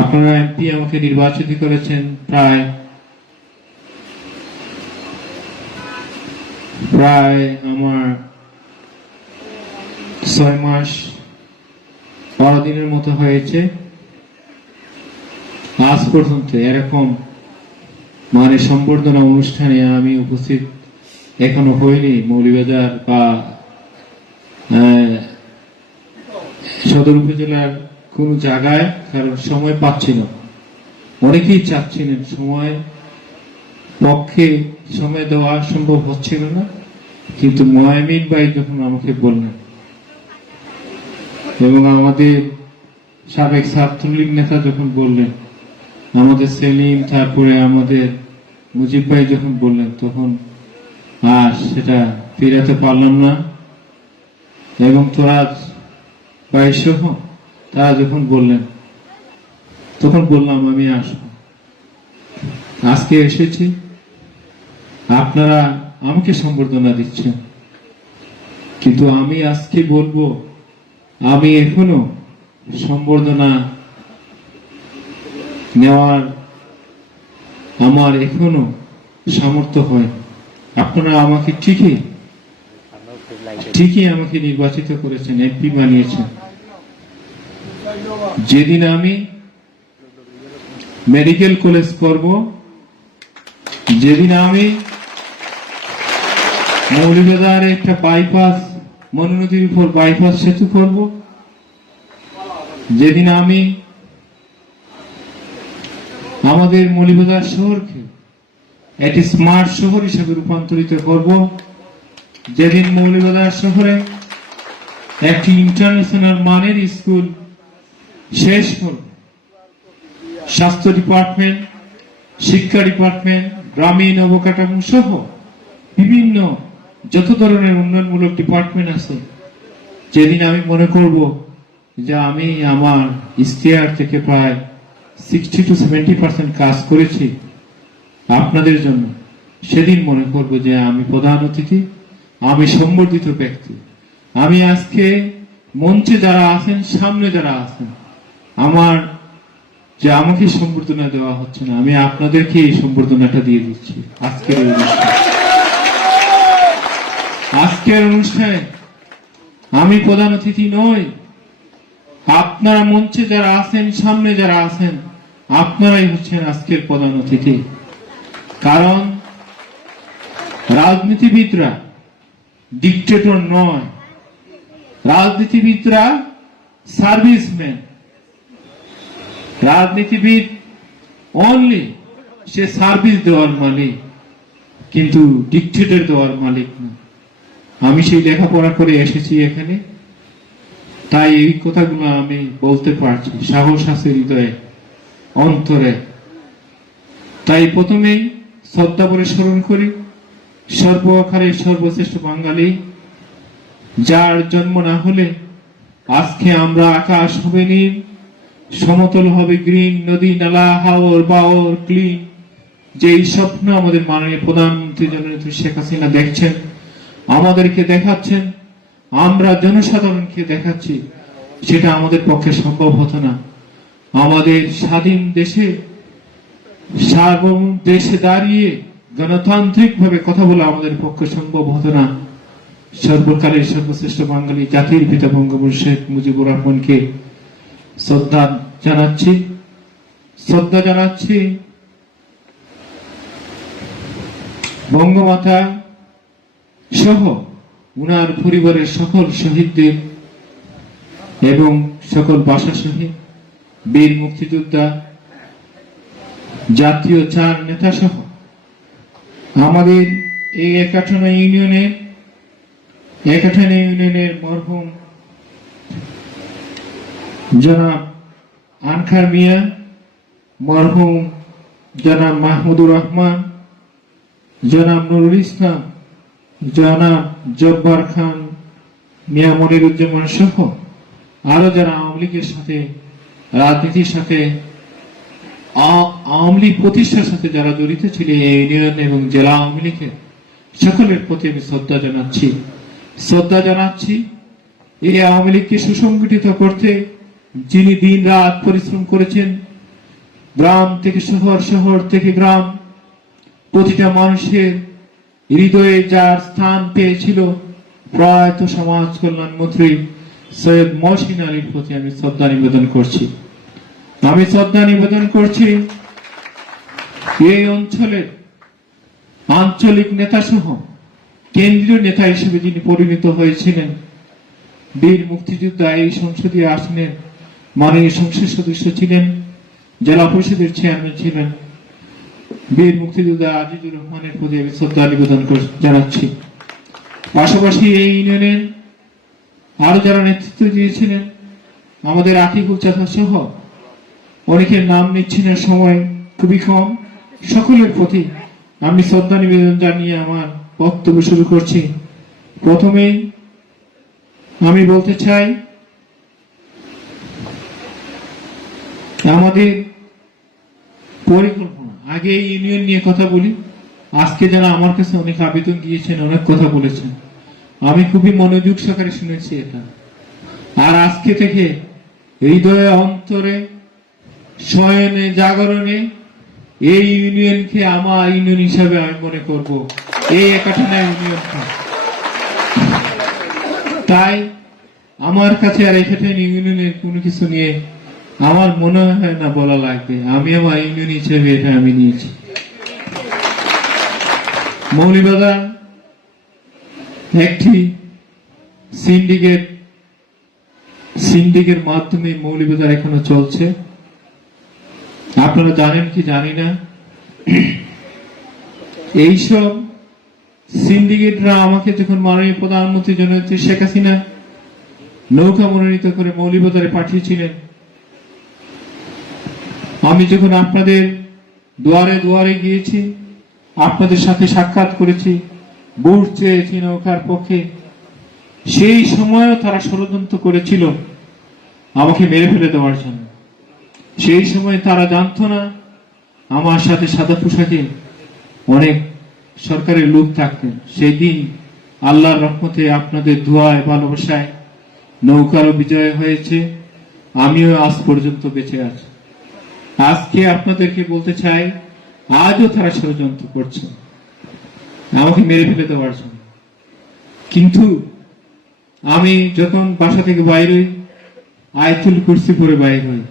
আপনারা এমপি আমাকে নির্বাচিত করেছেন প্রায় আমার 6 মাস 12 দিনের মতো হয়েছে। আজ পর্যন্ত এরকম সম্বর্ধনা অনুষ্ঠানে আমি উপস্থিত এখনো হইনি মৌলভীবাজার বা সদর উপজেলার কোন জায়গায়, কারণ সময় পাচ্ছি না। অনেকেই চাচ্ছিলেন সময় পক্ষে সময় দেওয়া সম্ভব হচ্ছিল না, কিন্তু ময়ামিন ভাই যখন আমাকে বললেন এবং আমাদের সাবেক ছাত্রলীগ নেতা যখন বললেন, আমাদের সেলিম, তারপরে আমাদের মুজিব ভাই যখন বললেন, তখন আর সেটা ফিরাতে পারলাম না। এবং তোরা ভাই সহ তারা যখন বললেন, তখন বললাম আমি আসবো। আজকে এসেছি, আপনারা আমাকে সম্বর্ধনা দিচ্ছেন, কিন্তু আমি আজকে বলবো আমি এখনো সম্বর্ধনা নেওয়ার আমার এখনো সামর্থ্য হয়। আপনারা আমাকে ঠিকই আমাকে নির্বাচিত করেছেন, এমপি বানিয়েছেন। যেদিন আমি মেডিকেল কলেজ করব, যেদিন আমি মৌলভীবাজারে একটা বাইপাস, মনু নদীর উপর বাইপাস সেতু করব, যেদিন আমি আমাদের মৌলভীবাজার শহরকে একটি স্মার্ট শহর হিসেবে রূপান্তরিত করব, যেদিন মৌলভীবাজার শহরে একটি ইন্টারন্যাশনাল মানের স্কুল শেষ করব, স্বাস্থ্য ডিপার্টমেন্ট, শিক্ষা ডিপার্টমেন্ট, গ্রামীণ অবকাঠামো সহ বিভিন্ন যত ধরনের উন্নয়নমূলক ডিপার্টমেন্ট আছে, যেদিন আমি মনে করব যে আমি আমার ইশতেহার থেকে প্রায় 60 to 70% কাজ করেছি আপনাদের জন্য, সেদিন মনে করব যে আমি প্রধান অতিথি, আমি সম্বর্ধিত ব্যক্তি। আমি আজকে মঞ্চে যারা আছেন, সামনে যারা আছেন, আমার যে আমাকে সম্বর্ধনা দেওয়া হচ্ছে না, আমি আপনাদেরকে এই সম্বর্ধনাটা দিয়ে দিচ্ছি। আজকের অনুষ্ঠানে আমি প্রধান অতিথি নই, আপনারা মঞ্চে যারা আছেন, সামনে যারা আছেন, আপনারাই হচ্ছেন আজকের প্রধান অতিথি। কারণ রাজনীতিবিদরা ডিক্টেটর নয়, রাজনীতিবিদরা সার্ভিসম্যান। রাজনীতিবিদ অনলি সে সার্ভিস দেওয়ার মালিক, কিন্তু ডিক্টেটর দেওয়ার মালিক না। আমি সেই লেখাপড়া করে এসেছি এখানে, তাই এই কথাগুলো আমি বলতে পারছি, সাহস আছে হৃদয়ে, অন্তরে। তাই প্রথমেই শ্রদ্ধা করে স্মরণ করি সর্বকালের সর্বশ্রেষ্ঠ বাঙালি, যার জন্ম না হলে আজকে আমরা আকাশ হবে নীল, সমতল হবে গ্রিন, নদী নালা হাওর বাওর ক্লিন। যেই স্বপ্ন আমাদের মাননীয় প্রধানমন্ত্রী জননেত্রী শেখ হাসিনা দেখছেন, আমাদেরকে দেখাচ্ছেন, আমরা জনসাধারণকে দেখাচ্ছি, সেটা আমাদের পক্ষে সম্ভব হতো না। আমাদের স্বাধীন দেশে সার্বভৌম দেশে দাঁড়িয়ে গণতান্ত্রিক ভাবে কথা বলা আমাদের পক্ষে সম্ভব হতো না। সর্বকালের সর্বশ্রেষ্ঠ বাঙালি জাতির পিতা বঙ্গবন্ধু শেখ মুজিবুর রহমানকে শ্রদ্ধা জানাচ্ছি। বঙ্গমাতা সহ উনার পরিবারের সকল শহীদদের এবং সকল ভাষা শহীদ, বীর মুক্তিযোদ্ধা, জাতীয় 4 নেতা সহ আমাদের এই একাঠানা ইউনিয়নের মরহুম জনাব আনখার মিয়া, মরহুম জনাব মাহমুদুর রহমান, জনাব নুরুল ইসলাম, জনাব জব্বার খান, মিয়া মনিরুজ্জামান সহ আরো যারা আওয়ামী লীগের সাথে, রাজনীতির সাথে, আওয়ামী লীগ প্রতিষ্ঠার সাথে যারা জড়িত ছিলেন এই ইউনিয়ন এবং জেলা আওয়ামী লীগের, সকলের প্রতি আমি শ্রদ্ধা জানাচ্ছি। এই আওয়ামী লীগকে সুসংগঠিত করতে যিনি দিন রাত পরিশ্রম করেছেন, গ্রাম থেকে শহর, শহর থেকে গ্রাম, প্রতিটা মানুষের হৃদয়ে যার স্থান পেয়েছিল প্রয়াত সমাজ কল্যাণ মন্ত্রী সৈয়দ মহসিন আলীর প্রতি আমি শ্রদ্ধা নিবেদন করছি। আমি শ্রদ্ধা নিবেদন করছি এই অঞ্চলের আঞ্চলিক নেতা সহ কেন্দ্রীয় নেতা হিসেবে যিনি পরিণত হয়েছিলেন, বীর মুক্তিযোদ্ধা, এই সংসদীয় আসনের মাননীয় সংসদ সদস্য ছিলেন, জেলা পরিষদের চেয়ারম্যান ছিলেন, বীর মুক্তিযোদ্ধা আজিজুর রহমানের প্রতি আমি শ্রদ্ধা নিবেদন জানাচ্ছি। পাশাপাশি এই ইউনিয়নের আরো যারা নেতৃত্ব দিয়েছিলেন, আমাদের আতিকুল চাচা সহ অনেকের নাম নিচ্ছি না, সময় খুবই কম, সকলের প্রতি আমি শ্রদ্ধা নিবেদন জানিয়ে আমার বক্তব্য শুরু করছি। প্রথমেই আমি বলতে চাই, আমাদের পরিকল্পনা, আগে এই ইউনিয়ন নিয়ে কথা বলি। আজকে যারা আমার কাছে অনেক আবেদন দিয়েছেন, অনেক কথা বলেছেন, আমি খুবই মনোযোগ সহকারে শুনেছি এটা। আর আজকে থেকে হৃদয়ে, অন্তরে, শয়নে, জাগরণে এই ইউনিয়নকে আমার ইউনিয়ন হিসাবে আমি মনে করব, এই একাঠিনা ইউনিয়নকে। তাই আমার কাছে আর এখানে ইউনিয়নের কোনো কিছু নিয়ে আমার মনে হয় না বলা লাগবে, আমি আমার ইউনিয়ন হিসেবে এটা আমি নিয়েছি। মৌলভীবাজার একটি সিন্ডিকেটের মাধ্যমে মৌলভীবাজার এখনো চলছে। আপনারা জানেন কি জানি না, এইসব সিন্ডিকেটরা আমাকে যখন মাননীয় প্রধানমন্ত্রী জননেত্রী শেখ হাসিনা নৌকা মনোনীত করে মৌলভীবাজারে পাঠিয়েছিলেন, আমি যখন আপনাদের দুয়ারে দুয়ারে গিয়েছি, আপনাদের সাথে সাক্ষাৎ করেছি, ভোট চেয়েছি নৌকার পক্ষে, সেই সময়ও তারা ষড়যন্ত্র করেছিল আমাকে মেরে ফেলে দেওয়ার জন্য। সেই সময় তারা জানতো না আমার সাথে সাদা পোশাকে অনেক সরকারের লোক থাকতেন। সেই দিন আল্লাহর রহমতে, আপনাদের দোয়ায়, ভালোবাসায় নৌকারও বিজয় হয়েছে, আমিও আজ পর্যন্ত বেঁচে আছি। আজকে আপনাদেরকে বলতে চাই, আজও তারা ষড়যন্ত্র করছে আমাকে মেরে ফেলে দেওয়ার জন্য। কিন্তু আমি যখন বাসা থেকে বাইরে হই, আয়াতুল কুরসি পড়ে বাইরে হই।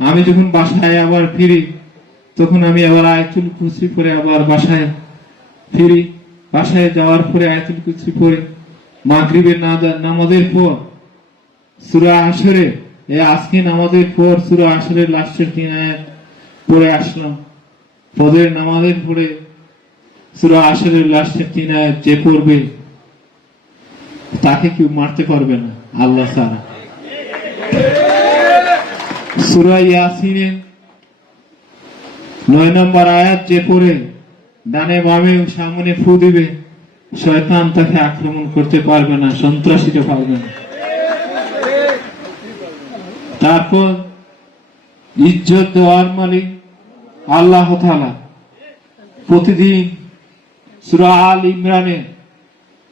আমি যখন বাসায় আবার ফিরি, তখন আমি আবার আয়াতুল কুরসি পড়ে আবার বাসায় ফিরি। বাসায় যাওয়ার পরে আয়াতুল কুরসি পড়ে মাগরিবের নামাজের পর সূরা আসরে, আজকে নামাজের পর সূরা আসরের লাস্টের 3 আয়াত পড়ে আসলাম। ফজরের নামাজের পরে সূরা আসরের লাস্টের 3 আয়াত যে পড়বে তাকে কেউ মারতে পারবে না আল্লাহ ছাড়া। সূরা ইয়াসিনের 9 নম্বর আয়াত যে পড়ে ডানে বামে সামনে ফু দিবে, শয়তান তাকে আক্রমণ করতে পারবে না, সন্ত্রাসীতে পারবে না। তারপর ইজ্জত দেওয়ার মালিক আল্লাহ তাআলা। প্রতিদিন সূরা আল ইমরানে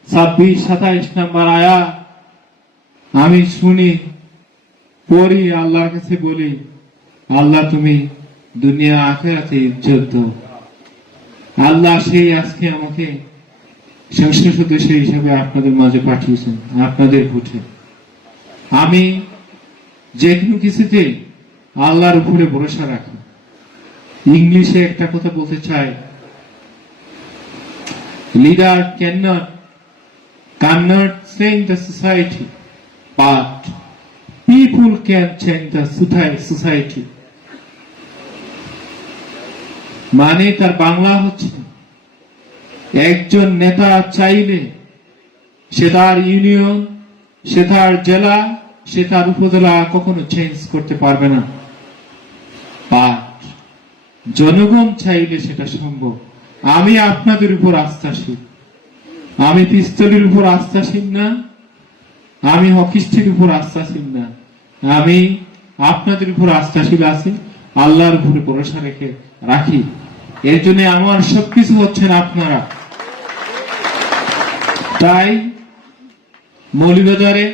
26-27 নম্বর আয়াত আমি শুনি, পড়ি, আল্লাহর কাছে বলি, আল্লাহ তুমি দুনিয়া আখিরাতে ইজ্জত দাও। আল্লাহ সেই আজকে আমাকে সংসদ সদস্য হিসাবে আপনাদের মাঝে পাঠিয়েছেন, আপনাদের ভোটে। আমি যে কোনো কিছুতে আল্লাহর উপরে ভরসা রাখি। ইংলিশে একটা কথা বলতে চাই, leader cannot change the society, but people can change the society. মানে তার বাংলা হচ্ছে, একজন নেতা চাইলে সে তার ইউনিয়ন, সে তার জেলা, সে তার উপজেলা কখনো চেঞ্জ করতে পারবে না, বাট জনগণ চাইলে সেটা সম্ভব। আমি আপনাদের উপর আস্থাশীল, আমি পিস্তলের উপর আস্থাশীল না, আমি হকিস্টের উপর আস্থাশীল না, আমি আপনাদের উপর আস্থাশীল আছি, আল্লাহর উপরে ভরসা রাখি। এর জন্য আমার সবকিছু হচ্ছেন আপনারা। তাই মৌলভীবাজারে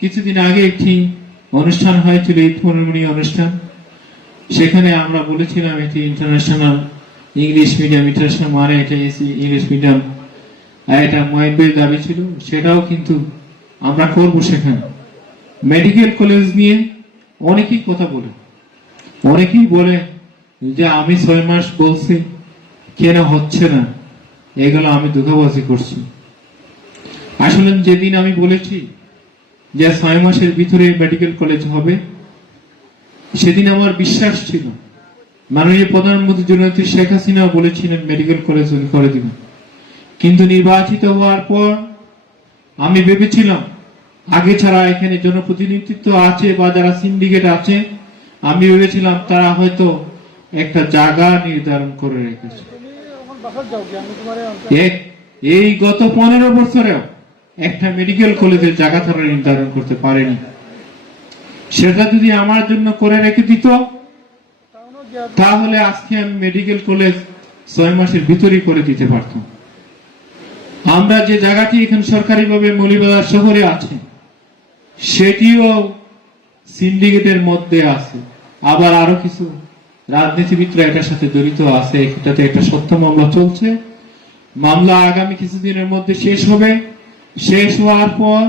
কিছুদিন আগে একটি অনুষ্ঠান হয়েছিল, ঈদ পূর্ণিমা অনুষ্ঠান। সেখানে আমরা বলেছিলাম এটি ইন্টারন্যাশনাল ইংলিশ মিডিয়াম, ইন্টারন্যাশনাল মানে এটা ইংলিশ মিডিয়াম, এটা মহিন ভাইয়ের দাবি ছিল, সেটাও কিন্তু আমরা করব। সেখানে মেডিকেল কলেজ নিয়ে অনেকেই কথা বলে, অনেকেই বলে যে আমি 6 মাস বলছি কেন হচ্ছে না, এগুলো আমি ধোঁকাবাজি করছি। আসলে যেদিন আমি বলেছি যে 6 মাসের ভিতরে মেডিকেল কলেজ হবে, সেদিন আমার বিশ্বাস ছিল মাননীয় প্রধানমন্ত্রী জননেত্রী শেখ হাসিনা বলেছিলেন মেডিকেল কলেজ উনি করে দিবেন। কিন্তু নির্বাচিত হওয়ার পর আমি ভেবেছিলাম আগে ছাড়া এখানে জনপ্রতিনিধিত্ব আছে বা যারা সিন্ডিকেট আছে, আমি ভেবেছিলাম তারা হয়তো একটা জায়গা নির্ধারণ করে রেখেছে। এই গত 15 বছরেও একটা মেডিকেল কলেজের জায়গা তারা নির্ধারণ করতে পারেনি। সেটা যদি আমার জন্য করে রেখে দিত, তাহলে আজকে আমি মেডিকেল কলেজ 6 মাসের ভিতরেই করে দিতে পারতাম। আমরা যে জায়গাটি এখানে সরকারিভাবে মৌলভীবাজার শহরে আছে, সেটিও সিন্ডিকেটের মধ্যে আছে। আবার আরো কিছু রাজনীতিবিদরা এটার সাথে জড়িত আছে। এটাতে একটা সত্য মামলা চলছে। মামলা আগামী কিছুদিনের মধ্যে শেষ হবে। শেষ হওয়ার পর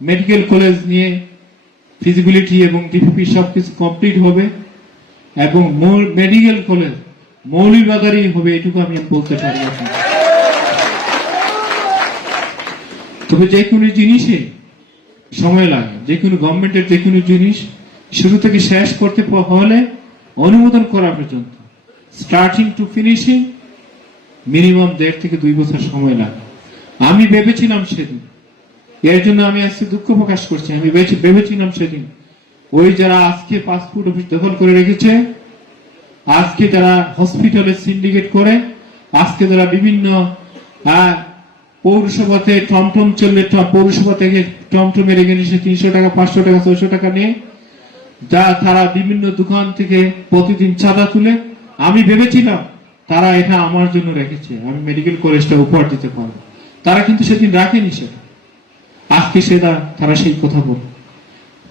মেডিকেল কলেজ নিয়ে ফিজিবিলিটি এবং ডিপিপি সবকিছু কমপ্লিট হবে এবং মেডিকেল কলেজ মৌলভীবাজারই হবে, এটুকু আমি বলতে পারি। তবে যে কোনো জিনিসে সময় লাগে, যে কোনো গভর্নমেন্টের যে কোনো জিনিস শুরু থেকে শেষ করতে হলে অনুমোদন করা পর্যন্ত, স্টার্টিং টু ফিনিশিং মিনিমাম 1.5 থেকে 2 বছর সময় লাগে। আমি ভেবেছিলাম সেদিন, এর জন্য আমি আজকে দুঃখ প্রকাশ করছি, আমি ভেবেছিলাম সেদিন ওই যারা আজকে পাসপোর্ট অফিস দখল করে রেখেছে, আজকে যারা হসপিটালে সিন্ডিকেট করে, আজকে যারা বিভিন্ন পৌরসভাতে টমটম চললে পৌরসভা থেকে টমটমে রেখে নিয়ে 300 টাকা 500 টাকা 600 টাকা নিয়ে যা তারা বিভিন্ন দোকান থেকে প্রতিদিন চাঁদা তুলে, আমি ভেবেছিলাম তারা এটা আমার জন্য রেখেছে, আমি মেডিকেল কলেজটা উপহার দিতে পারবো। তারা কিন্তু সেদিন রাখেনি সেটা। আজকে তারা সেই কথা বলে।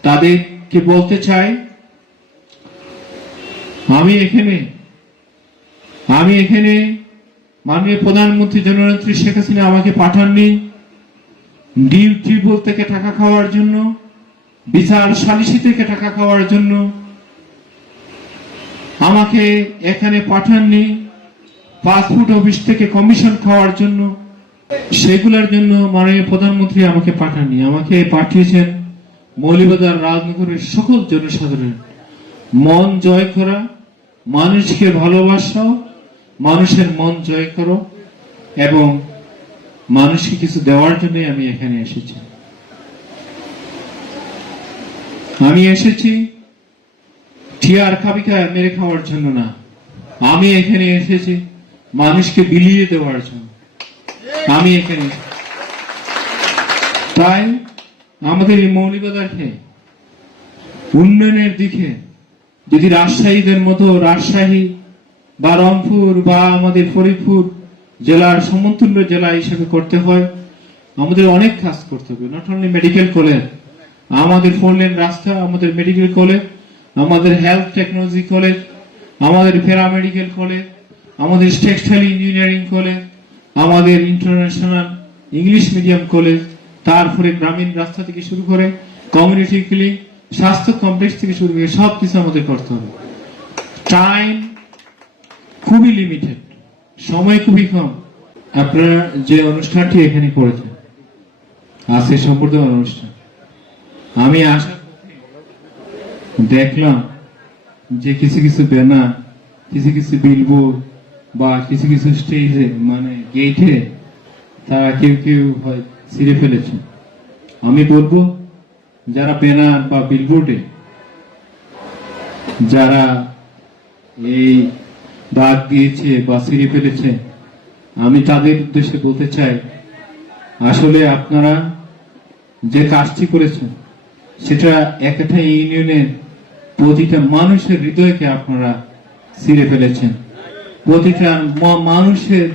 তাদেরকে বলতে চাই, আমি এখানে মাননীয় প্রধানমন্ত্রী জননেত্রী শেখ হাসিনা আমাকে পাঠাননি ডিউটি থেকে টাকা খাওয়ার জন্য, বিচার সালিসি থেকে টাকা খাওয়ার জন্য। আমাকে এখানে পাঠাননি পাসপোর্ট অফিস থেকে কমিশন খাওয়ার জন্য, সেগুলোর জন্য মাননীয় প্রধানমন্ত্রী আমাকে পাঠাননি। আমাকে পাঠিয়েছেন মৌলভীবাজার রাজনগরের সকল জনসাধারণ মন জয় করা, মানুষকে ভালোবাসা, মানুষের মন জয় করো এবং মানুষকে কিছু দেওয়ার জন্য আমি এখানে এসেছি। আমি এসেছি টিয়ার খাবিকা মেরে খাওয়ার জন্য না, আমি এখানে এসেছি মানুষকে বিলিয়ে দেওয়ার জন্য। আমি এখানে তাই আমাদের এই মৌলভীবাজারকে উন্নয়নের দিকে যদি রাজশাহীদের মতো রাজশাহী বা রংপুর বা আমাদের ফরিদপুর জেলার সমতুল্য জেলা হিসেবে করতে হয়, আমাদের অনেক কাজ করতে হবে। নট অনলি মেডিকেল কলেজ, আমাদের 4 লেন রাস্তা, আমাদের মেডিকেল কলেজ, আমাদের হেলথ টেকনোলজি কলেজ, আমাদের প্যারামেডিকেল কলেজ, আমাদের টেক্সটাইল ইঞ্জিনিয়ারিং কলেজ, আমাদের ইন্টারন্যাশনাল ইংলিশ মিডিয়াম কলেজ, তারপরে গ্রামীণ রাস্তা থেকে শুরু করে কমিউনিটি ক্লিনিক, স্বাস্থ্য কমপ্লেক্স থেকে শুরু করে সবকিছু আমাদের করতে হবে। টাইম খুবই লিমিটেড, সময় খুবই কম। আপনারা যে অনুষ্ঠানটি এখানে করেছেন আজকে সম্প্রদায় অনুষ্ঠান, আমি আশা দেখলাম যে কিছু কিছু ব্যানার, কিছু কিছু বিলবোর্ড বা কিছু কিছু স্টেজে মানে গেটে তারা কেউ কেউ হয় ছিঁড়ে ফেলেছে। আমি বলবো যারা ব্যানার বা বিলবোর্ডে যারা এই দাগ দিয়েছে বা ছিঁড়ে ফেলেছে, আমি তাদের উদ্দেশ্যে বলতে চাই, আসলে আপনারা যে কাজটি করেছেন সেটা একটা ইউনিয়নের প্রতিটা মানুষের হৃদয়কে আপনারা ছিঁড়ে ফেলেছেন, প্রতিটা মানুষের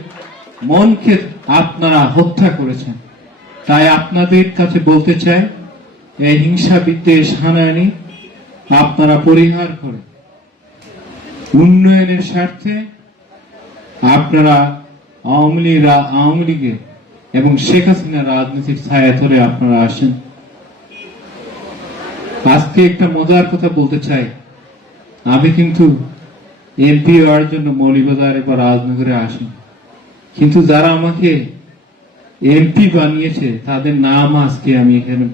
মনকে আপনারা হত্যা করেছেন। তাই আপনাদের কাছে বলতে চাই, এই হিংসা বিদ্বেষ হানাহানি আপনারা পরিহার করে উন্নয়নের স্বার্থে আপনারা আওয়ামী লীগের এবং শেখ হাসিনার রাজনীতির ছায়া ধরে আপনারা আসেন। আজকে একটা মজার কথা বলতে চাই, আমি কিন্তু এমপি হওয়ার জন্য মৌলভীবাজার বা রাজনগরে আসি, কিন্তু যারা আমাকে এমপি বানিয়েছে তাদের নাম আজকে আমি এখানে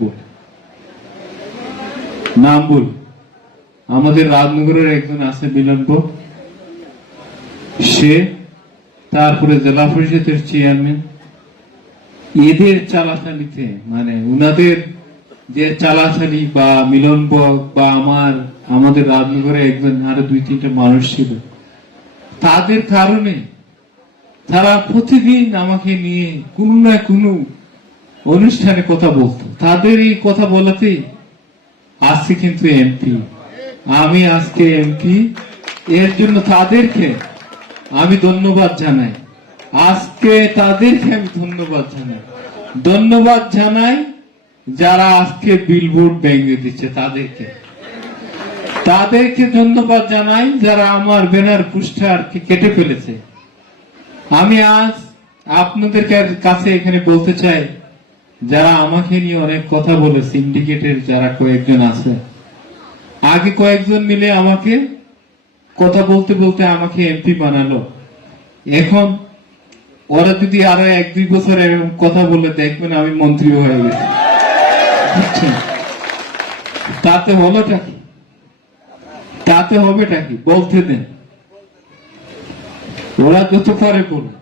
নাম বল। আমাদের রাজনগরের একজন আছে বিলম্ব, সে, তারপরে জেলা পরিষদের চেয়ারম্যান। এদের চালাচালিতে মানে উনাদের যে চালাচালি বা মিলনব বা আমাদের রাজনগরে একজন আরো 2-3টা মানুষ ছিল, তাদের কারণে তারা প্রতিদিন আমাকে নিয়ে কোনো না কোনো অনুষ্ঠানে কথা বলতো। তাদের এই কথা বলাতেই আজকে কিন্তু এমপি, আমি আজকে এমপি। এর জন্য তাদেরকে আমি ধন্যবাদ জানাই। আজকে তাদেরকে আমি ধন্যবাদ জানাই যারা আজকে বিলবোর্ড ভেঙে দিচ্ছে, তাদেরকে ধন্যবাদ জানাই যারা আমার ব্যানার পোস্টারকে কেটে ফেলেছে। আমি আজ আপনাদের কাছে এখানে বলতে চাই, যারা আমাকে নিয়ে অনেক কথা বলে, সিন্ডিকেটের যারা কয়েকজন আছে, আগে কয়েকজন মিলে আমাকে কথা বলতে বলতে আমাকে এমপি বানালো। এখন ওরা যদি আরো 1-2 বছর এরকম কথা বলে, দেখবেন আমি মন্ত্রী হয়ে গেছি। তাতে হবেটা কি বলতে দেন, ওরা যত পারে বলে।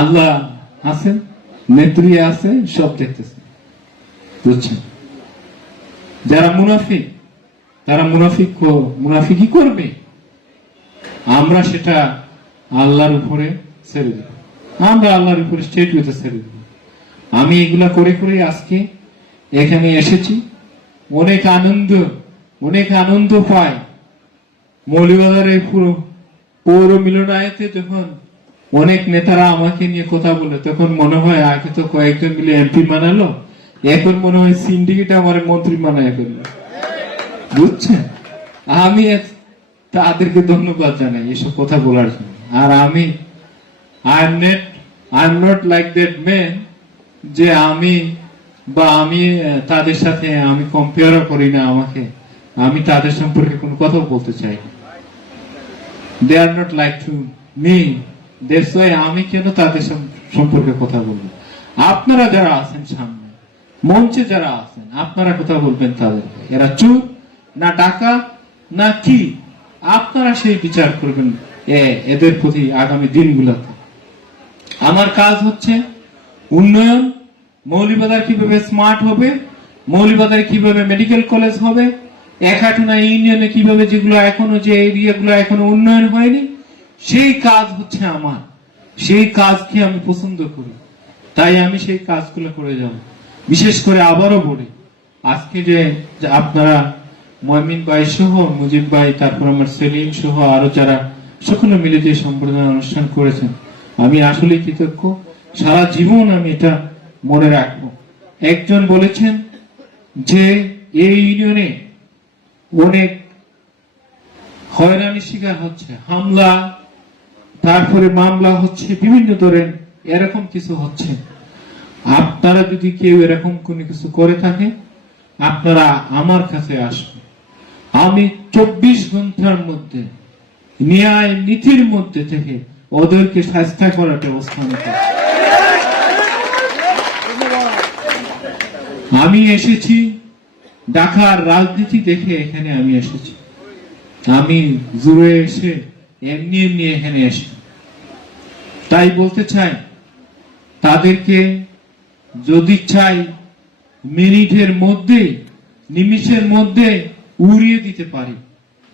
আল্লাহ আছেন, নেত্রী আছে, সব দেখতেছে, বুঝছেন। যারা মুনাফিক, তারা মুনাফিকই করবে। আমরা সেটা আল্লাহর উপরে ছেড়ে দেব, আমরা আল্লাহর উপরে স্টেট হইতে ছেড়ে দেব। আমি এগুলা করে করে আজকে এখানে এসেছি, অনেক আনন্দ পাই। মৌলভীবাজারের পুরো পৌর মিলনায়তে যখন অনেক নেতারা আমাকে নিয়ে কথা বলে, তখন মনে হয় আগে তো কয়েকজন মিলে এমপি বানালো, এখন মনে হয় সিন্ডিকেট আমার মন্ত্রী বানায় ফেললো, বুঝছেন। আমি তাদেরকে ধন্যবাদ জানাই এসব কথা বলার জন্য। আর আমি I am not like that man যে আমি তাদের সাথে আমি কম্পেয়ারও করি না আমাকে, আমি তাদের সম্পর্কে কোনো কথা বলতে চাই না। They are not like to me, that's why আমি কেন তাদের সম্পর্কে কথা বলবো। আপনারা যারা আছেন সামনে মঞ্চে, যারা আছেন, আপনারা কথা বলবেন তাদেরকে, এরা চুপ না টাকা না কি, আপনারা সেই বিচার করবেন এদের প্রতি আগামী দিনগুলোতে। আমার কাজ হচ্ছে উন্নয়ন, মৌলভীবাজার কিভাবে স্মার্ট হবে, মৌলভীবাজারে কিভাবে মেডিকেল কলেজ হবে, একাটুনা ইউনিয়নে কিভাবে যেগুলো এখনো, যে এরিয়াগুলো এখনো উন্নয়ন হয়নি, সেই কাজ হচ্ছে আমার। সেই কাজকে আমি পছন্দ করি, তাই আমি সেই কাজগুলো করে যাব। বিশেষ করে আবারও বলি, আজকে যে আপনারা ময়মিন ভাই সহ, মুজিব ভাই, তারপর আমার সেলিম সহ আরো যারা সকলে মিলে যে সম্প্রদায় অনুষ্ঠান করেছেন, আমি আসলে কৃতজ্ঞ। সারা জীবন আমি এটা মনে রাখবো। একজন বলেছেন যে এই ইউনিয়নে অনেক হয়রানির শিকার হচ্ছে, হামলা, তারপরে মামলা হচ্ছে, বিভিন্ন ধরনের এরকম কিছু হচ্ছে। আপনারা যদি কেউ এরকম কোনো কিছু করে থাকে, আপনারা আমার কাছে আসবেন। আমি 24 ঘন্টার মধ্যে ন্যায় নীতির মধ্যে থেকে ওদেরকে শাস্তি করার ব্যবস্থা নিতে। আমি এসেছি ঢাকার রাজনীতি দেখে, এখানে আমি এসেছি, আমি জুড়ে এসে এমনি এখানে এসে, তাই বলতে চাই তাদেরকে যদি চাই মিনিটের মধ্যে, নিমিষের মধ্যে উড়িয়ে দিতে পারি,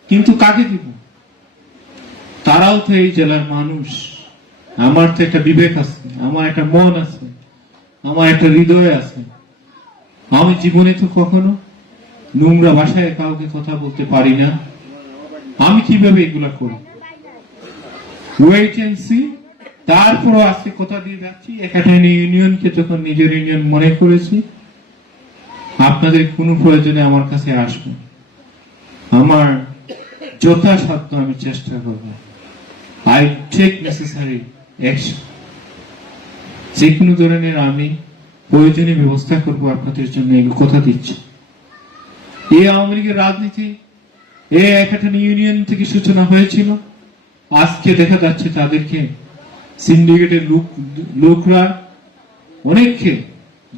কিন্তু কাকে দিব? তারাও তো এই জেলার মানুষ। আমার তো একটা বিবেক আছে, আমার একটা মন আছে, আমার একটা হৃদয় আছে। আমি জীবনে তো কখনো নোংরা ভাষায় কাউকে কথা বলতে পারি না। আমি কিভাবে এগুলা করি? Wait and see. তারপরও আজকে কথা দিয়ে যাচ্ছি, একাডেমি ইউনিয়নকে যখন নিজের ইউনিয়ন মনে করেছি, আপনাদের কোনো প্রয়োজনে আমার কাছে আসবেন। আমার যথাসাধ্য আমি চেষ্টা করব। I take necessary action. যে কোনো ধরনের আমি প্রয়োজনীয় ব্যবস্থা করব আপনাদের জন্য, এই কথা দিচ্ছি। এই আওয়ামী লীগের রাজনীতি এই একাটানা ইউনিয়ন থেকে সূচনা হয়েছিল। আজকে দেখা যাচ্ছে তাদেরকে সিন্ডিকেটের লোকরা অনেককে,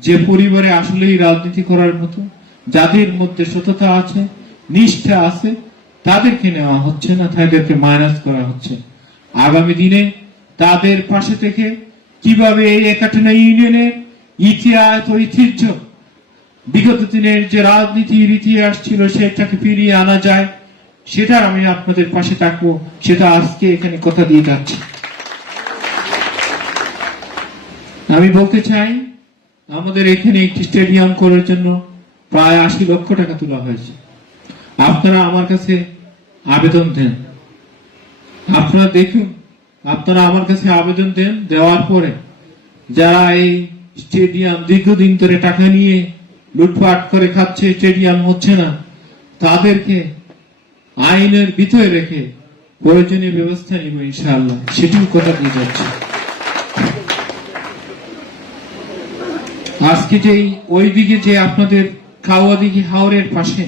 যে পরিবারে আসলেই রাজনীতি করার মতো, যাদের মধ্যে সততা আছে, নিষ্ঠা আছে, তাদেরকে নেওয়া হচ্ছে না, তাদেরকে মাইনাস করা হচ্ছে। আগামী দিনে তাদের পাশে থেকে কিভাবে এই একাটানা ইউনিয়নের ইতিহাস ও ঐতিহ্য, বিগত দিনের যে রাজনীতির ইতিহাস ছিল সেটাকে ফিরিয়ে আনা যায়, সেটা আমি আপনাদের পাশে থাকবো, সেটা আজকে এখানে কথা দিয়ে যাচ্ছি। আমি বলতে চাই, আমাদের এখানে একটি স্টেডিয়াম করার জন্য প্রায় 80 লক্ষ টাকা তোলা হয়েছে। আপনারা আমার কাছে আবেদন দেন, আপনারা দেখুন, আপনারা আমার কাছে আবেদন দেন। দেওয়ার পরে যারা এই স্টেডিয়াম দীর্ঘদিন ধরে টাকা নিয়ে লুটপাট করে খাচ্ছে, স্টেডিয়াম হচ্ছে না, তাদেরকে আইনের ভিতরে রেখে প্রয়োজনীয় ব্যবস্থা নিব ইনশাআল্লাহ, সেটিও কথা দিয়ে যাচ্ছে। আজকে যে ওইদিকে যে আপনাদের খাওয়া দিঘি হাওরের পাশে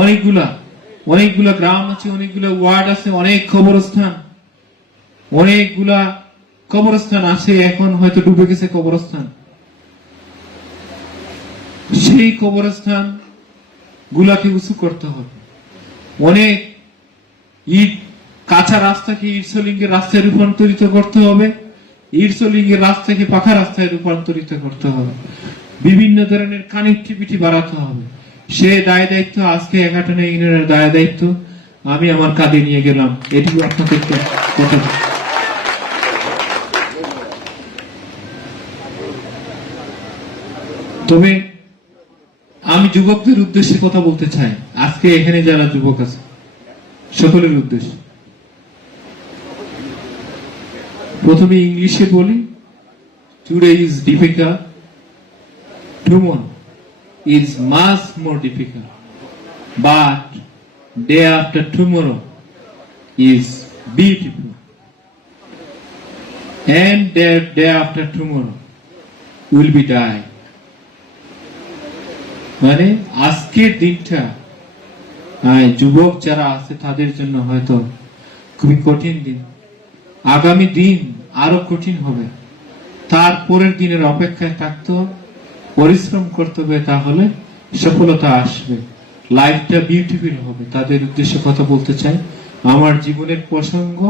অনেকগুলা গ্রাম আছে, অনেকগুলা ওয়ার্ড আছে, অনেকগুলা কবরস্থান আছে, এখন হয়তো ডুবে গেছে কবরস্থান। সেই কবরস্থান গুলাকে উঁচু করতে হবে। অনেক ইট কাঁচা রাস্তাকে ইটসলিঙ্গের রাস্তায় রূপান্তরিত করতে হবে, ইটসলিঙ্গের রাস্তাকে পাকা রাস্তায় রূপান্তরিত করতে হবে, বিভিন্ন ধরনের কানেক্টিভিটি বাড়াতে হবে। সে দায় দায়িত্ব আজকে একাটানা ইউনিয়নের দায় দায়িত্ব আমি আমার কাঁধে নিয়ে গেলাম। এটুকু আপনাদেরকে কথা। তবে আমি যুবকদের উদ্দেশ্যে কথা বলতে চাই, আজকে এখানে যারা যুবক আছে সকলের উদ্দেশ্যে। প্রথমে ইংলিশে বলি, today is difficult, tomorrow is much more difficult, but day after tomorrow is beautiful, and day after tomorrow will be die. মানে আজকের দিনটা যুবক যারা আছে তাদের জন্য হয়তো খুবই কঠিন দিন, আগামী দিন আরো কঠিন হবে। তারপরের দিনের অপেক্ষায় থাকতে, পরিশ্রম করতে হবে, তাহলে সফলতা আসবে, লাইফটা বিউটিফুল হবে। তাদের উদ্দেশ্যে কথা বলতে চাই। আমার জীবনের প্রসঙ্গ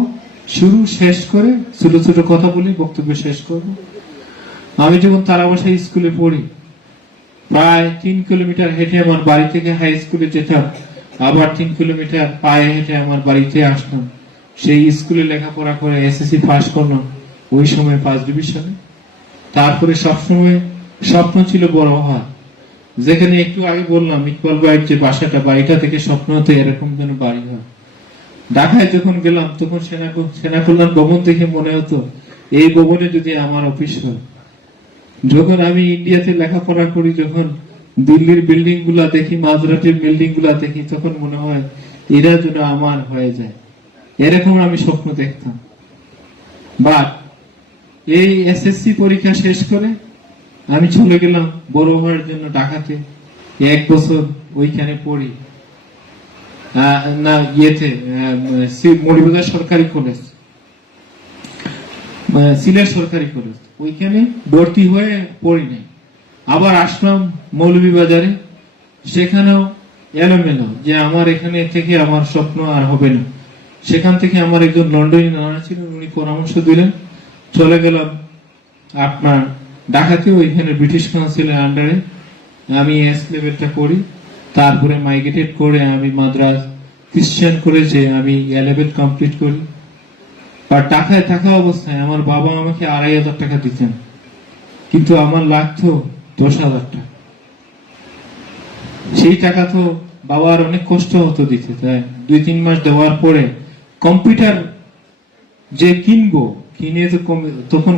শুরু শেষ করে ছোট ছোট কথা বলি, বক্তব্য শেষ করব। আমি যখন তারাবাসা স্কুলে পড়ি, প্রায় 3 কিলোমিটার হেঁটে আমার বাড়ি থেকে হাই স্কুলে যেতাম, আবার 3 কিলোমিটার পায়ে হেঁটে আমার বাড়িতে আসতাম। সেই স্কুলে লেখাপড়া করে এসএসসি পাস করলাম, ওই সময় 5 ডিভিশনে। তারপরে সবসময় স্বপ্ন ছিল বড় হওয়া। যেখানে একটু আগে বললাম ইকবাল ভাইয়ের যে বাড়িটা থেকে স্বপ্ন হতো এরকম যেন বাড়ি হয়। ঢাকায় যখন গেলাম তখন সেনা কল্যাণ ভবন দেখে মনে হতো এই ভবনে যদি আমার অফিস হয়। যখন আমি ইন্ডিয়াতে লেখাপড়া করি, যখন দিল্লির বিল্ডিং গুলা দেখি, মাদ্রাসের বিল্ডিং গুলা দেখি, তখন মনে হয় এরা যেন আমার হয়ে যায়, এরকম আমি স্বপ্ন দেখতাম। বাট এই এসএসসি পরীক্ষা শেষ করে আমি চলে গেলাম বড় হওয়ার জন্য ঢাকাতে। 1 বছর ওইখানে পড়ি, না ইয়েতে মৌলভীবাজার সরকারি কলেজ, সিলেট সরকারি কলেজ, ওইখানে ভর্তি হয়ে পড়ি নাই। আবার আসলাম মৌলভীবাজারে, সেখানেও এলোমেলো, যে আমার এখানে থেকে আমার স্বপ্ন আর হবে না। সেখান থেকে আমার একজন লন্ডনে নানা ছিলেন, উনি পরামর্শ দিলেন, চলে গেলাম আপনার ঢাকাতে, ওইখানে ব্রিটিশ কাউন্সিলের আন্ডারে আমি এস লেভেলটা করি। তারপরে মাইগ্রেটেড করে আমি মাদ্রাস ক্রিশ্চিয়ান কলেজে আমি এ লেভেল কমপ্লিট করি। আর ঢাকায় থাকা অবস্থায় আমার বাবা আমাকে 2,500 টাকা দিতেন, কিন্তু আমার লাগতো 10,000 টাকা। সেই টাকা তো বাবার অনেক কষ্ট হতো দিতে, তাই 2-3 মাস দেওয়ার পরে কম্পিউটার যে কিনবো, কিনে তো তখন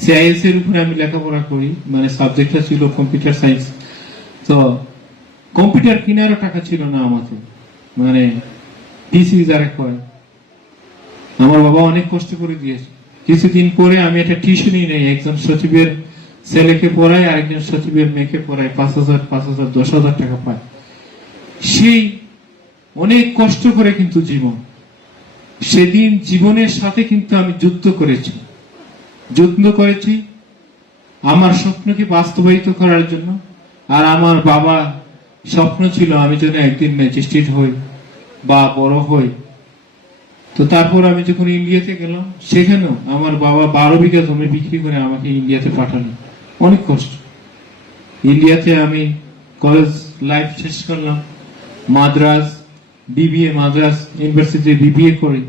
সিআইএস এর উপরে আমি লেখাপড়া করি, মানে সাবজেক্টটা ছিল কম্পিউটার সায়েন্স। তো কম্পিউটার কেনারও টাকা ছিল না আমাদের, মানে ডিসি যারা কয়, আমার বাবা অনেক কষ্ট করে দিয়েছে। কিছুদিন পরে আমি একটা টিউশনই নেই, একজন সচিবের ছেলেকে পড়াই, আরেকজন সচিবের মেয়েকে পড়াই, 5,000 5,000 10,000 টাকা পায়। সেই অনেক কষ্ট করে কিন্তু জীবন, সেদিন জীবনের সাথে কিন্তু আমি যুদ্ধ করেছি আমার স্বপ্নকে বাস্তবায়িত করার জন্য। আর আমার বাবা স্বপ্ন ছিল আমি যেন একদিন ম্যাজিস্ট্রেট হই বা বড় হই। তো তারপর আমি যখন ইন্ডিয়াতে গেলাম, সেখানেও আমার বাবা 12 বিঘা জমি বিক্রি করে আমাকে ইন্ডিয়াতে পাঠালো। অনেক কষ্ট। ইন্ডিয়াতে আমি কলেজ লাইফ শেষ করলাম, মাদ্রাজ ইউনিভার্সিটি বিবিএ করি।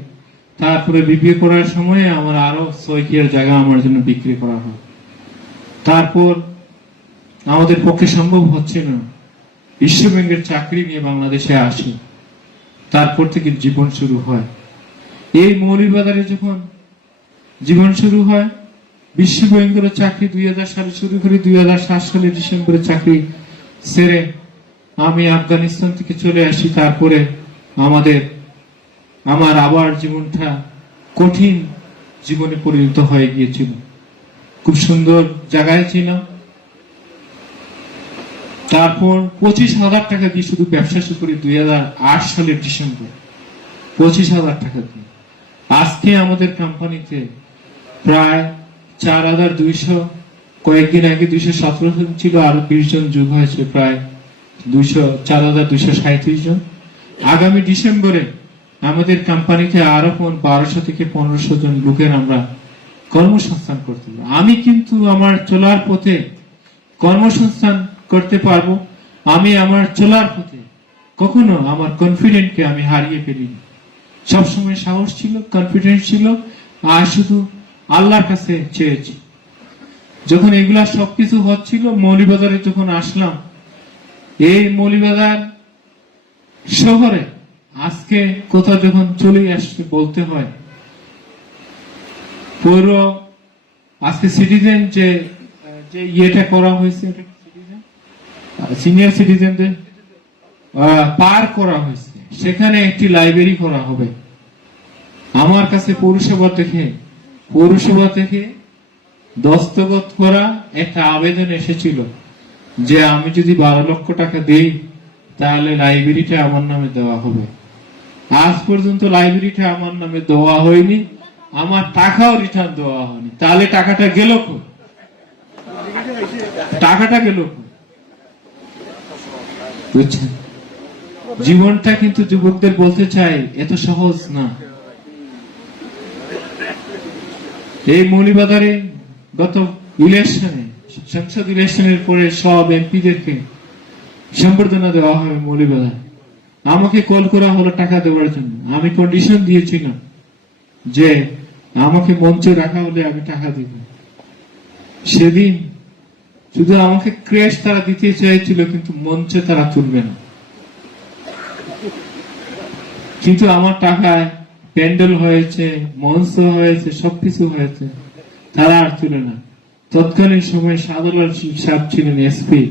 তারপরে বিবিএ করার সময় আমার আরো 6 কিয়ার জায়গা আমার জন্য বিক্রি করা হয়। তারপর আমাদের পক্ষে সম্ভব হচ্ছে না, বিশ্ব ব্যাংকের চাকরি নিয়ে বাংলাদেশে আসি। তারপর থেকে জীবন শুরু হয়। এই মৌলভীবাজারে যখন জীবন শুরু হয়, বিশ্ব ব্যাংকের চাকরি 2000 সালে শুরু করে 2007 সালে ডিসেম্বরে চাকরি ছেড়ে আমি আফগানিস্তান থেকে চলে আসি। তারপরে আমার আবার জীবনটা কঠিন জীবনে পরিণত হয়ে গিয়েছিল। খুব সুন্দর জায়গায় ছিলাম। তারপর 25,000 টাকা দিয়ে শুধু ব্যবসা শুরু করি 2008 সালের ডিসেম্বর, 25,000 টাকা দিয়ে। আজকে আমাদের কোম্পানিতে প্রায় 4,200, কয়েকদিন আগে 217 জন ছিল, আরো 20 জন যোগ হয়েছে, প্রায় 4,237 জন। আগামী ডিসেম্বরে আমাদের কোম্পানিতে আরো 1200 থেকে 1500 জন লোকের আমরা কর্মসংস্থান করতে পারবো। আমি কিন্তু আমার চলার পথে কর্মসংস্থান করতে পারবো। আমি আমার চলার পথে কখনো আমার কনফিডেন্টকে আমি হারিয়ে ফেলিনি। সবসময় সাহস ছিল, কনফিডেন্স ছিল, আর শুধু আল্লাহর কাছে চেয়েছি। যখন এগুলা সবকিছু হচ্ছিল, মৌলভীবাজারে যখন আসলাম, এই মৌলভীবাজার শহরে আজকে কোথাও যখন চলে আসছে বলতে হয়, পৌর আজকে সিটিজেন যে ইয়েটা করা হয়েছে, সিনিয়র সিটিজেনদের পার করা হয়েছে, সেখানে একটি লাইব্রেরি করা হবে। আমার কাছে পৌরসভা থেকে দস্তখত করা একটা আবেদন এসেছিল যে আমি যদি 12 লক্ষ টাকা দেই তাহলে লাইব্রেরিটা আমার নামে দেওয়া হবে। আজ পর্যন্ত লাইব্রেরিটা আমার নামে দেওয়া হয়নি, আমার টাকাও রিটার্ন দেওয়া হয়নি। তাহলে টাকাটা গেল কই? বুঝছেন? জীবনটা কিন্তু যুবকদের বলতে চাই এত সহজ না। এই মৌলভীবাজারে গত ইলেকশনে, সংসদ ইলেকশনের পরে সব এমপিদেরকে সম্বর্ধনা দেওয়া হবে মৌলভীবাজার। আমাকে কল করা হলো টাকা দেওয়ার জন্য। আমি কন্ডিশন দিয়েছিলাম যে আমাকে মঞ্চে রাখা হলে আমি টাকা দিব। সেদিন শুধু আমাকে ক্রেশ তারা দিতে চাইছিল, কিন্তু মঞ্চে তারা তুলবে না। কিন্তু আমার টাকায় প্যান্ডেল হয়েছে, মঞ্চ হয়েছে, সবকিছু হয়েছে, তারা আর তুলে না। তৎকালীন সময় সাদুলাল সাহেব ছিলেন এসপি,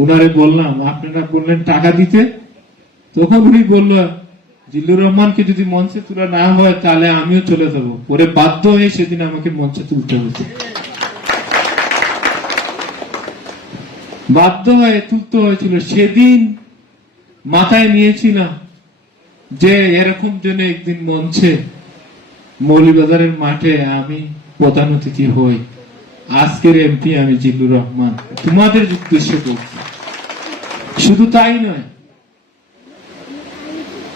উনারে বললাম আপনারা বললেন টাকা দিতে, তখন উনি বলল জিল্লুর রহমানকে যদি মঞ্চে তোলা না হয় তাহলে আমিও চলে যাবো। পরে বাধ্য হয়ে সেদিন আমাকে মঞ্চে তুলতে হয়েছে, বাধ্য হয়ে তুলতে হয়েছিল। সেদিন মাথায় নিয়েছিলাম যে এরকম জন্য একদিন মঞ্চে মৌলভীবাজারের মাঠে আমি প্রধান অতিথি হই। আজকের এমপি আমি জিল্লুর রহমান, তোমাদের উদ্দেশ্য করছি। শুধু তাই নয়,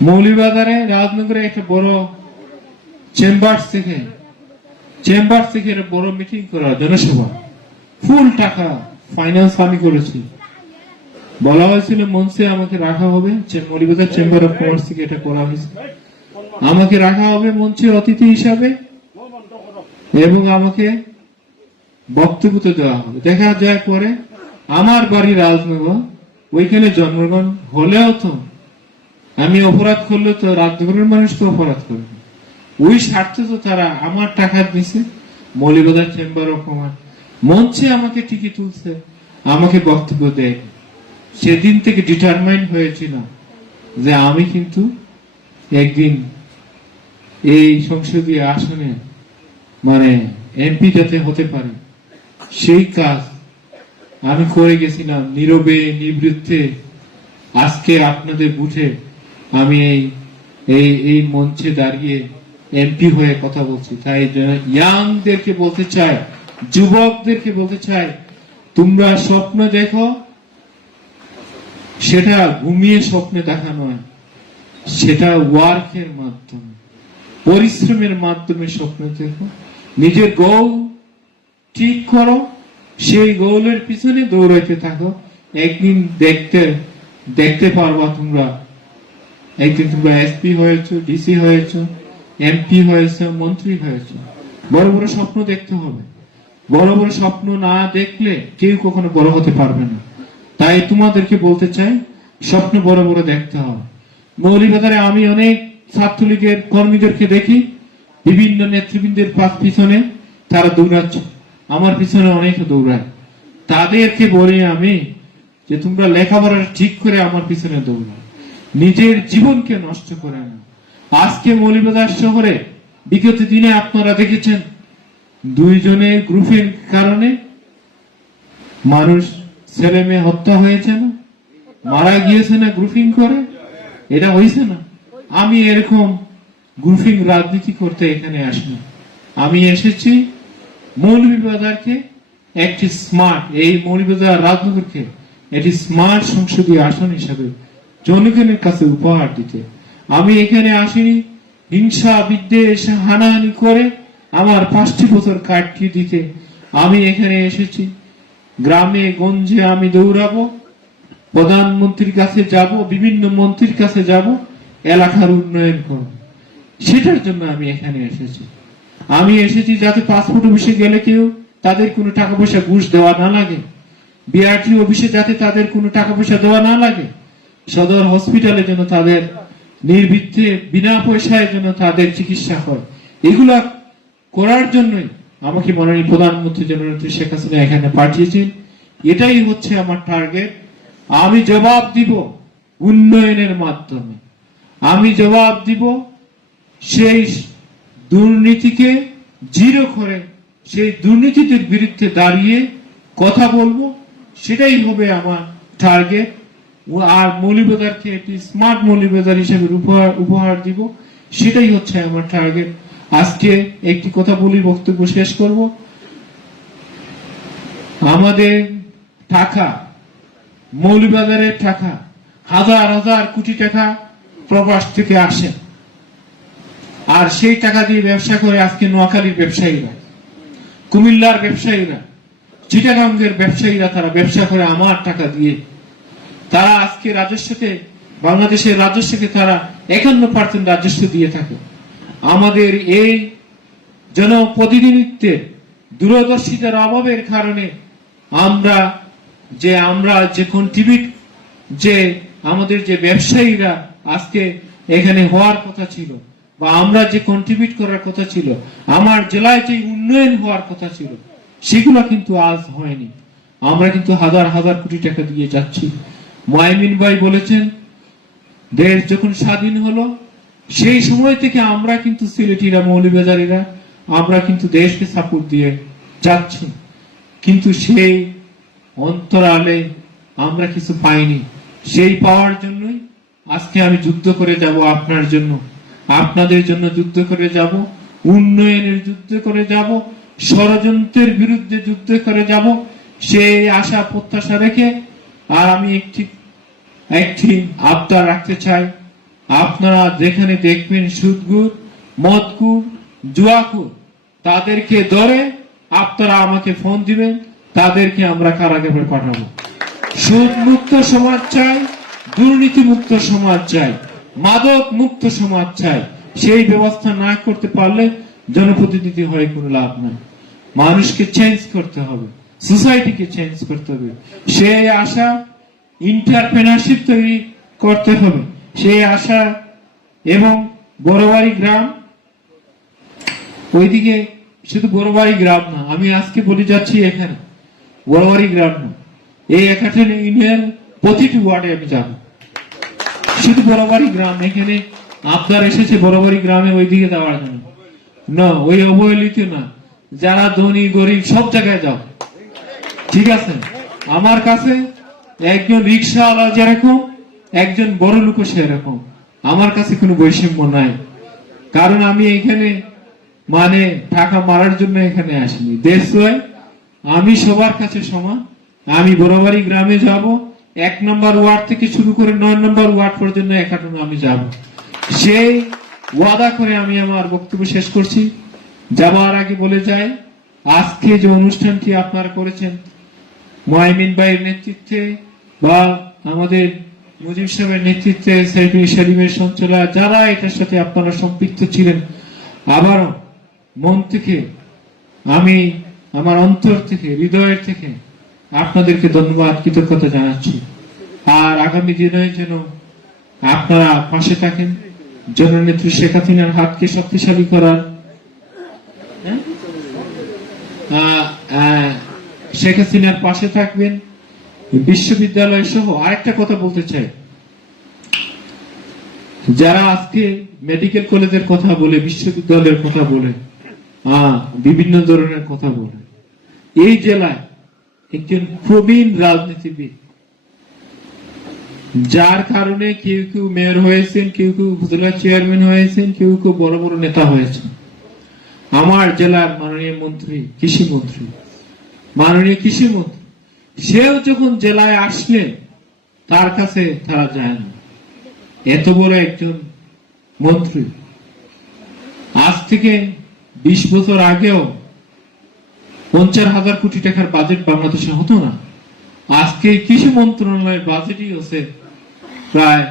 মৌলভীবাজারে রাজনগরে একটা বড় চেম্বার থেকে বড় মিটিং করা, জনসভা, ফুল টাকা ফাইন্যান্স আমি করেছি। বলা হয়েছিল মঞ্চে আমাকে রাখা হবে, মৌলভীবাজার চেম্বার অফ কমার্স থেকে এটা করা হয়েছে। আমাকে রাখা হবে মঞ্চে অতিথি হিসাবে এবং আমাকে বক্তব্য দেওয়া হবে। দেখা যায় পরে আমার বাড়ি রাজনগর, ওইখানে জন্মগ্রহণ হলেও তো আমি অপরাধ করলে তো রাজনগরের মানুষ তো অপরাধ করবে। ওই স্বার্থে তো তারা আমার টাকা দিছে, মৌলভীবাজার চেম্বার অফ কমার্স মঞ্চে আমাকে টিকিট তুলছে, আমাকে বক্তব্য দেয়। সেদিন থেকে ডিটারমাইন্ড হয়েছিল যে আমি কিন্তু একদিন এই সংসদীয় আসনে মানে এমপি যাতে হতে পারে সেই কাজ আমি করে গেছিলাম নীরবে নিবৃত্তে। আজকে আপনাদের বুঝে আমি এই মঞ্চে দাঁড়িয়ে এমপি হয়ে কথা বলছি। তাই ইয়াংদেরকে বলতে চাই, যুবকদেরকে বলতে চাই, তোমরা স্বপ্ন দেখো, সেটা ঘুমিয়ে স্বপ্নে দেখা নয়, সেটা ওয়ার্কের মাধ্যমে, পরিশ্রমের মাধ্যমে স্বপ্ন দেখো। নিজের গোল ঠিক করো, সেই গোলের পিছনে দৌড়াইতে থাকো। একদিন দেখতে পারবা তোমরা, একদিন তোমরা এসপি হয়েছো, ডিসি হয়েছো, এমপি হয়েছো, মন্ত্রী হয়েছো। বড় বড় স্বপ্ন দেখতে হবে। বড় বড় স্বপ্ন না দেখলে কেউ কখনো বড় হতে পারবে না। তাই তোমাদেরকে বলতে চাই, স্বপ্ন বড় বড় দেখতে হবে। মৌলভীবাজারে আমি অনেক ছাত্রলীগের কর্মীদেরকে দেখি বিভিন্ন নেতৃবৃন্দের পিছনে তারা দৌড়াচ্ছে, আমার পিছনে অনেকে দৌড়ায়। তাদেরকে বলি আমি যে তোমরা লেখাপড়া ঠিক করে আমার পিছনে দৌড়াও, নিজের জীবনকে নষ্ট করে না। আজকে মৌলভীবাজার শহরে বিগত দিনে আপনারা দেখেছেন দুইজনের গ্রুপের কারণে মানুষ, ছেলে মেয়ে হত্যা হয়েছে না, মারা গিয়েছে না গ্রুপিং করে, এটা হয়েছে না। আমি এরকম গ্রুপিং রাজনীতি করতে এখানে আসিনি। আমি এসেছি মৌলভীবাজারকে একটি স্মার্ট, এই মৌলভীবাজার রাজনগরকে একটি স্মার্ট সংসদীয় আসন হিসাবে জনগণের কাছে উপহার দিতে। আমি এখানে আসিনি হিংসা বিদ্বেষ হানাহানি করে আমার 5টি বছর কাটিয়ে দিতে। আমি এখানে এসেছি গ্রামে গঞ্জে আমি দৌড়াবো, প্রধানমন্ত্রীর কাছে যাব, বিভিন্ন মন্ত্রীর কাছে যাব, এলাকার উন্নয়ন করব। সেটার জন্য আমি এখানে এসেছি। আমি এসেছি যাতে পাসপোর্ট অফিসে গেলে কেউ তাদের কোনো টাকা পয়সা ঘুষ দেওয়া না লাগে, বিআরটি অফিসে যাতে তাদের কোনো টাকা পয়সা দেওয়া না লাগে, সদর হসপিটালে যেন তাদের নির্বিঘ্নে বিনা পয়সায় যেন তাদের চিকিৎসা হয়। এগুলা করার জন্যই আমাকে মাননীয় প্রধানমন্ত্রী জননেত্রী শেখ হাসিনা এখানে পাঠিয়েছেন। এটাই হচ্ছে আমার টার্গেট। আমি জবাব দিব উন্নয়নের মাধ্যমে, আমি জবাব দিব সেই দুর্নীতিকে জিরো করে, সেই দুর্নীতিদের বিরুদ্ধে দাঁড়িয়ে কথা বলবো। সেটাই হবে আমার টার্গেট। আর মৌলভীবাজারকে একটি স্মার্ট মৌলভীবাজার হিসেবে উপহার দিব, সেটাই হচ্ছে আমার টার্গেট। আজকে একটি কথা বলি, বক্তব্য শেষ করব। আমাদের টাকা, মৌলভীবাজারের টাকা, হাজার হাজার কোটি টাকা প্রবাস থেকে আসে, আর সেই টাকা দিয়ে ব্যবসা করে আজকে নোয়াখালীর ব্যবসায়ীরা, কুমিল্লার ব্যবসায়ীরা, চিটাগাঙ্গের ব্যবসায়ীরা, তারা ব্যবসা করে আমার টাকা দিয়ে। তারা আজকে রাজস্বকে, বাংলাদেশের রাজস্বকে তারা 51% রাজস্ব দিয়ে থাকে। আমাদের এই জনপ্রতিনিধিত্বের দূরদর্শিতার অভাবের কারণে আমরা যে কন্ট্রিবিউট, যে আমাদের যে ব্যবসায়ীরা আজকে এখানে হওয়ার কথা ছিল, বা আমরা যে কন্ট্রিবিউট করার কথা ছিল, আমার জেলায় যে উন্নয়ন হওয়ার কথা ছিল, সেগুলো কিন্তু আজ হয়নি। আমরা কিন্তু হাজার হাজার কোটি টাকা দিয়ে যাচ্ছি। মুয়াইমিন ভাই বলেছেন দেশ যখন স্বাধীন হলো সেই সময় থেকে আমরা কিন্তু সিলেটিরা, মৌলভীবাজারিরা, আমরা কিন্তু দেশকে সাপোর্ট দিয়ে যাচ্ছি, কিন্তু সেই অন্তরালে আমরা কিছু পাইনি। সেই পাওয়ার জন্যই আজকে আমি যুদ্ধ করে যাব, আপনার জন্য, আপনাদের জন্য যুদ্ধ করে যাব, উন্নয়নের যুদ্ধ করে যাব, ষড়যন্ত্রের বিরুদ্ধে যুদ্ধ করে যাব, সেই আশা প্রত্যাশা রেখে। আর আমি একটি আবদার রাখতে চাই, আপনারা যেখানে দেখবেন সুদগুর, মদকুর, জুয়াকুর, তাদেরকে ধরে আপনারা আমাকে ফোন দিবেন, তাদেরকে আমরা কারাগারে পাঠাবো। সুদ মুক্ত সমাজ চাই, দুর্নীতি মুক্ত সমাজ চাই, মাদক মুক্ত সমাজ চাই। সেই ব্যবস্থা না করতে পারলে জনপ্রতিনিধি হয়ে কোনো লাভ নাই। মানুষকে চেঞ্জ করতে হবে, সোসাইটিকে চেঞ্জ করতে হবে। সেই আশা এন্টারপ্রেনারশিপ তৈরি করতে হবে, সেই আশা। এবং বড়বাড়ি গ্রাম, ওইদিকে শুধু বড়বাড়ি গ্রাম না, আমি আজকে বলে যাচ্ছি এখানে বড়বাড়ি গ্রাম না, এই 61 ইউনিয়ন প্রতিটি ওয়ার্ডে আমি যাব। শুধু বড়বাড়ি গ্রাম, এখানে আপনার এসেছে বরাবরই গ্রামে ওইদিকে যাওয়ার জন্য না, ওই অবহেলিত না, যারা ধনী গরিব সব জায়গায় যাও, ঠিক আছে? আমার কাছে একজন রিক্সাওয়ালা যেরকম, একজন বড় লোকও সেরকম, আমার কাছে কোনো বৈষম্য নাই। কারণ আমি এখানে মানে টাকা মারার জন্য এখানে আসিনি, দেশ আমি সবার কাছে সমান। আমি বরাবরই গ্রামে যাব, 1 নম্বর ওয়ার্ড থেকে শুরু করে 9 নম্বর ওয়ার্ড পর্যন্ত একাটুন আমি যাব, সেই ওয়াদা করে আমি আমার বক্তব্য শেষ করছি। যাবার আগে বলে যাই, আজকে যে অনুষ্ঠানটি আপনারা করেছেন মুয়াইমিন ভাইয়ের নেতৃত্বে বা আমাদের মুজিব সাহেবের নেতৃত্বে, সেলিমের সঞ্চালক, যারা এটার সাথে আপনারা সম্পৃক্ত ছিলেন, আবারও মন থেকে আমি আমার অন্তর থেকে, হৃদয়ের থেকে আপনাদেরকে ধন্যবাদ, কৃতজ্ঞতা জানাচ্ছি। আর আগামী দিনে যেন আপনারা পাশে থাকেন, জননেত্রী শেখ হাসিনার হাতকে শক্তিশালী করার, শেখ হাসিনার পাশে থাকবেন। বিশ্ববিদ্যালয় সহ আরেকটা কথা বলতে চাই, যারা আজকে মেডিকেল কলেজের কথা বলে, বিশ্ববিদ্যালয়ের কথা বলে, বিভিন্ন ধরনের কথা বলে, এই জেলায় একজন প্রবীণ রাজনীতিবিদ, যার কারণে কেউ কেউ মেয়র হয়েছেন, কেউ কেউ উপজেলা চেয়ারম্যান হয়েছেন, কেউ কেউ বড় বড় নেতা হয়েছেন, আমার জেলার মাননীয় মন্ত্রী, কৃষিমন্ত্রী, মাননীয় কৃষিমন্ত্রী, সেও যখন জেলায় আসলেন তার কাছে তারা যায় না। এত বড় একজন মন্ত্রী, আজ থেকে 20 বছর আগেও 50,000 কোটি টাকার বাজেট বাংলাদেশে হতো না। আজকে কৃষি মন্ত্রণালয়ের বাজেটই হচ্ছে প্রায়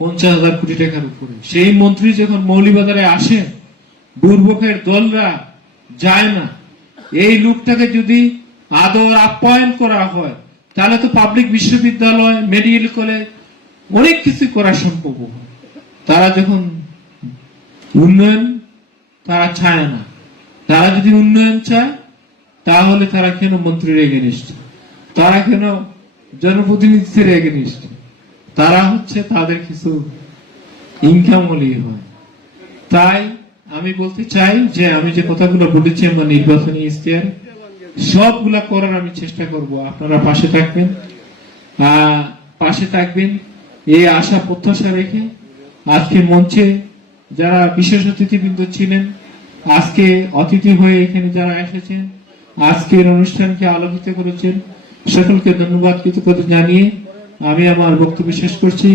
50,000 কোটি টাকার উপরে। সেই মন্ত্রী যখন মৌলভীবাজারে আসেন, দুর্ভোগের দলরা যায় না। এই লোকটাকে যদি আদর আপ্যায়ন করা হয়, তাহলে তো পাবলিক বিশ্ববিদ্যালয়, মেডিকেল কলেজ, অনেক কিছু করা সম্ভব। তারা যখন উন্নয়ন তারা চায় না, তারা যদি উন্নয়ন চায় তাহলে তারা কেন মন্ত্রীর এগেনিস্ট, তারা কেন জনপ্রতিনিধিদের এগেনিস্ট? তারা হচ্ছে তাদের কিছু ইনকাম হলেই হয়। তাই আমি বলতে চাই যে আমি যে কথাগুলো বলেছি আমার নির্বাচনী ইশতেহার, সবগুলা করার আমি চেষ্টা করব। আপনারা পাশে থাকবেন, পাশে থাকবেন এই আশা প্রত্যাশা রেখে আজকে মঞ্চে যারা বিশেষ অতিথিবৃন্দ ছিলেন, আজকে অতিথি হয়ে এখানে যারা এসেছেন, আজকের অনুষ্ঠানকে আলোকিত করেছেন, সকলকে ধন্যবাদ, কৃতজ্ঞতা জানিয়ে আমি আমার বক্তব্য শেষ করছি।